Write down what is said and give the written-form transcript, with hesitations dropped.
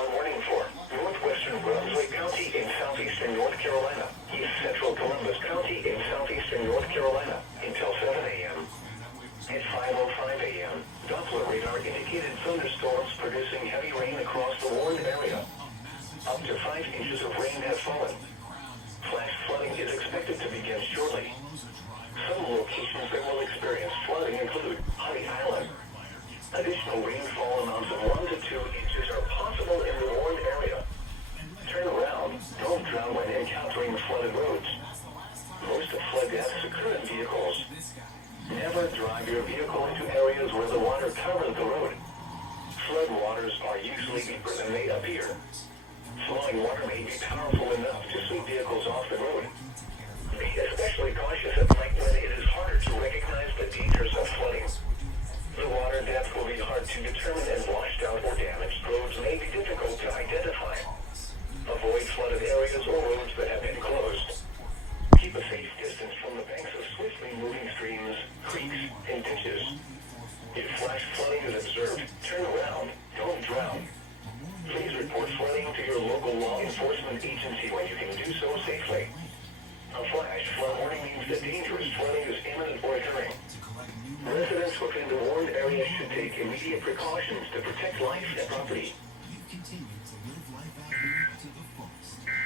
flood warning for northwestern Brunswick County in southeastern North Carolina, east central Columbus County in southeastern North Carolina until 7 a.m. At 5:05 a.m., Doppler radar indicated thunderstorms producing heavy rain across the warned area. Up to 5 inches of rain has fallen. Flash flooding is expected to begin shortly. Some locations that will experience flooding include Honey Island. Additional rainfall amounts of 1 to 2 inches are possible in the warned area. Turn around, don't drown when encountering flooded roads. Most of flood deaths occur in vehicles. Never drive your vehicle into areas where the water covers the road. Flood waters are usually deeper than they appear. Flowing water may be powerful enough to sweep vehicles off the road. Be especially cautious at night when it is harder to recognize the dangers of flooding. The water depth will be hard to determine and washed out or damaged roads may be difficult to identify. Avoid flooded areas or roads that have been closed. Keep a safe distance from the banks of swiftly moving streams, creeks, and ditches. If flash flooding is observed, turn around, don't drown. Please report flooding to your local law enforcement agency when you can do so safely. A flash flood warning means that dangerous flooding is imminent or occurring. Residents within the warned area should take immediate precautions to protect life and property. You've continued to live life out here to the fullest.